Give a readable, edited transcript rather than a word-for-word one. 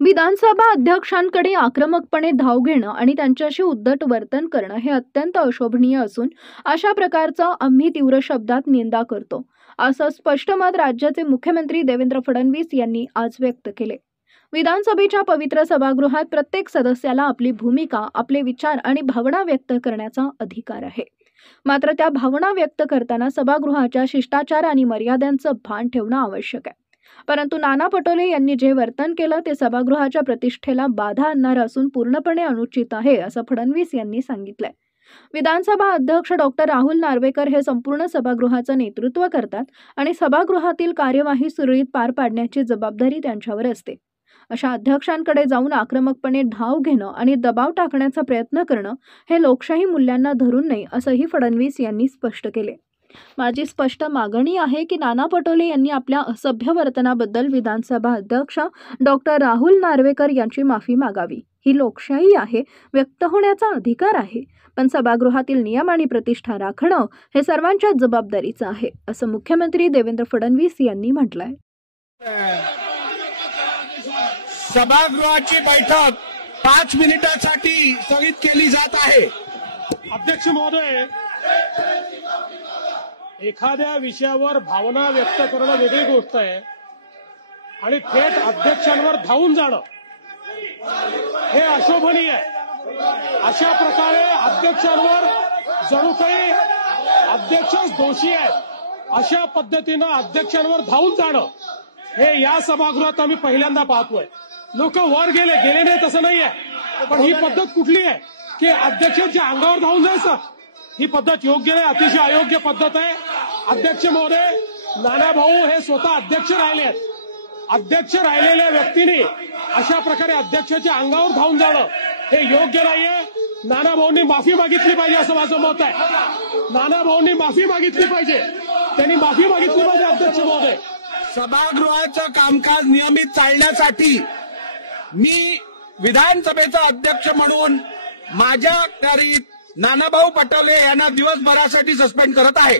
विधानसभा अध्यक्षांकडे आक्रमकपणे धाव घेणं आणि त्यांच्याशी उद्धट वर्तन करणं हे अत्यंत अशोभनीय असून अशा प्रकारचा आम्ही तीव्र शब्दात निंदा करतो, असं स्पष्ट मत राज्याचे मुख्यमंत्री देवेंद्र फडणवीस यांनी आज व्यक्त केले। विधानसभेच्या पवित्र सभागृहात प्रत्येक सदस्याला आपली भूमिका, आपले विचार आणि भावना व्यक्त करण्याचा अधिकार आहे। मात्र त्या भावना व्यक्त करताना सभागृहाच्या शिष्टाचार आणि मर्यादांचं भान ठेवणं आवश्यक आहे। परंतु नाना पटोले यांनी जे वर्तन केलं ते सभागृहाच्या प्रतिष्ठेला बाधा आणणारं असून पूर्णपणे अनुचित आहे, असं फडणवीस यांनी सांगितलंय। विधानसभा अध्यक्ष डॉक्टर राहुल नार्वेकर हे संपूर्ण सभागृहाचं नेतृत्व करतात आणि सभागृहातील कार्यवाही सुरळीत पार पाडण्याची जबाबदारी त्यांच्यावर असते। अशा अध्यक्षांकडे जाऊन आक्रमकपणे धाव घेणं आणि दबाव टाकण्याचा प्रयत्न करणं हे लोकशाही मूल्यांना धरून नाही, असंही फडणवीस यांनी स्पष्ट केले। माझी स्पष्ट मागणी आहे की नाना पटोले यांनी आपल्या असभ्य वर्तनाबद्दल विधानसभा अध्यक्ष डॉक्टर राहुल नार्वेकर यांची माफी मागावी। ही लोकशाही आहे, व्यक्त होण्याचा अधिकार आहे, पण सभागृहातील नियम आणि प्रतिष्ठा राखणं हे सर्वांच्या जबाबदारीचं आहे, असं मुख्यमंत्री देवेंद्र फडणवीस यांनी म्हटलंय। सभागृहाची बैठक 5 मिनिटांसाठी स्थगित केली जात आहे। अध्यक्ष महोदय, एखाद्या विषयावर भावना व्यक्त करणं वेगळी गोष्ट आहे आणि थेट अध्यक्षांवर धावून जाणं हे अशोभनीय आहे। अशा प्रकारे अध्यक्षांवर जणू काही अध्यक्षच दोषी आहेत अशा पद्धतीनं अध्यक्षांवर धावून जाणं हे या सभागृहात आम्ही पहिल्यांदा पाहतोय। लोक वर गेले नाही तसं नाही आहे, पण ही पद्धत कुठली आहे की अध्यक्षांच्या अंगावर धावून जायचं? ही पद्धत योग्य नाही, अतिशय अयोग्य पद्धत आहे। अध्यक्ष महोदय, नाना भाऊ हे स्वतः अध्यक्ष राहिले आहेत। अध्यक्ष राहिलेल्या व्यक्तीने अशा प्रकारे अध्यक्षाच्या अंगावर धावून जाणं हे योग्य नाहीये। नाना भाऊंनी माफी मागितली पाहिजे असं माझं मत आहे। नाना भाऊंनी माफी मागितली पाहिजे, त्यांनी माफी मागितली पाहिजे। अध्यक्ष महोदय, सभागृहाचं कामकाज नियमित चालण्यासाठी मी विधानसभेचा अध्यक्ष म्हणून माझ्या नानाभाऊ पटोले यांना दिवसभरासाठी सस्पेंड करत आहे।